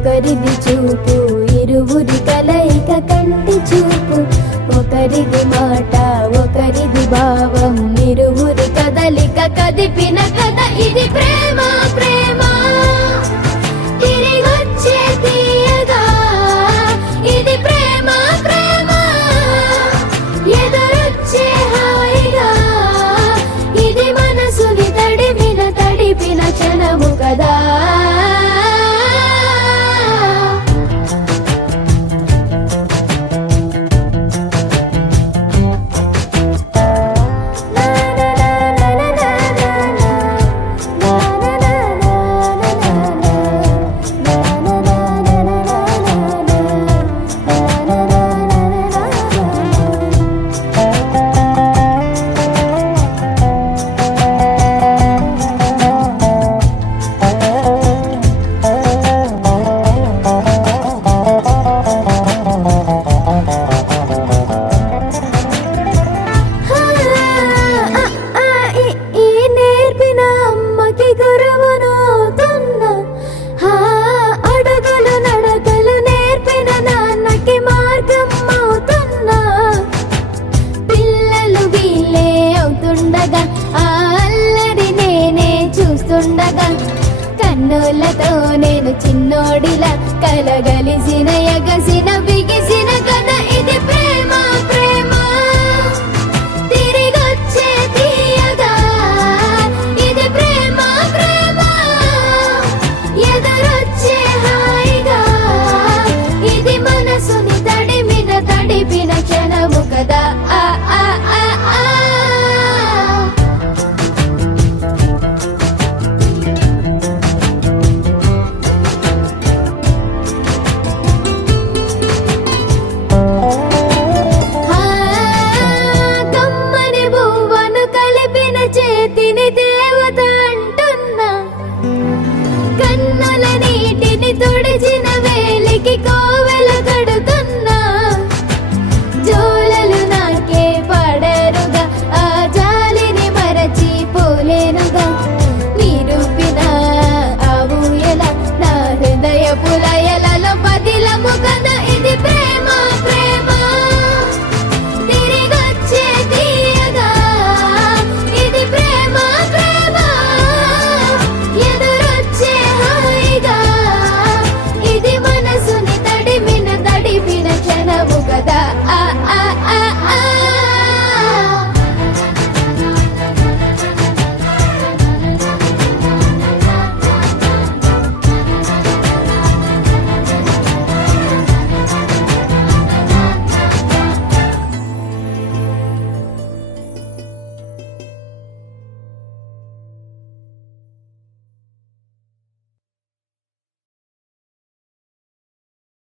ఒకరిది చూపు ఇరువురి కలయిక కంటి చూపు, ఒకరిది మాట ఒకరిది భావం ఇరువురి కదలిక కదిపిన కథ ఇది ప్రేమ ప్రేమ తిరిగొచ్చే తీయగా, ఇది ప్రేమ ప్రేమ ఎదురొచ్చే హాయిగా, ఇది మనసుని తడిపిన క్షణము కదా. కన్నులతో నేను చిన్నోడిలా కలగలిసిన ఎగసిన బిగిసిన కథ ఇది ప్రేమ ప్రేమ తిరిగొచ్చే తీయగా, ఇది ప్రేమ ప్రేమ ఎదురొచ్చే హాయిగా, ఇది మనసుని తడిపిన క్షణము కదా. ఆ ఆ ఆ ఆ కన్నుల నీటిని తుడిచిన వేలికి కోవెల కడుతున్నా, జోలలు నాకే పడరుగా ఆ జాలిని మరచి పోలేనుగా, నిరూపిన ఆ ఊయల నా హృదయ పులయలలో పదిలము కదా.